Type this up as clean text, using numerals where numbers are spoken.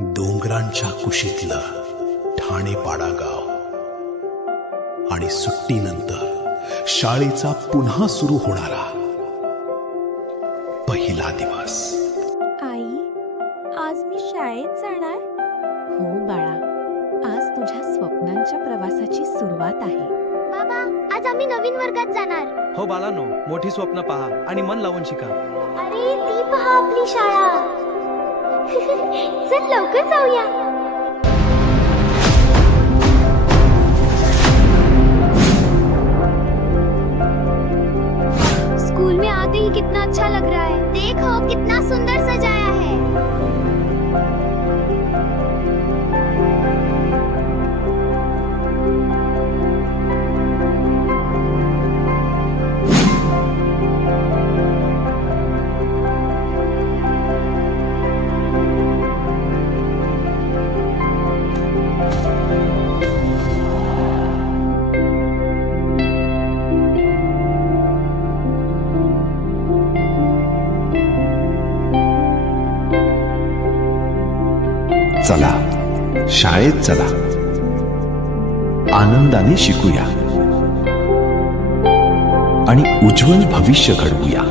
डोंगरांच्या कुशीतलं ठाणेपाडा गाव आणि सुट्टीनंतर शाळेचा पुन्हा सुरू होणारा पहिला दिवस. आई, आज मी शाळेत जाणार? हो बाळा, आज तुझ्या स्वप्नांच्या प्रवासाची सुरुवात आहे. बाबा, आज आम्ही नवीन वर्गात जाणार. हो बाळांनो, मोठी स्वप्न पहा आणि मन लावून शिका. अरे ती पहा आपली शाळा. चल लवकर जाऊया. स्कूल में आते ही कितना अच्छा लग रहा है. देखो कितना सुंदर सजाया है. चला शाळेत चला, आनंदाने शिकूया आणि उज्ज्वल भविष्य घडवूया.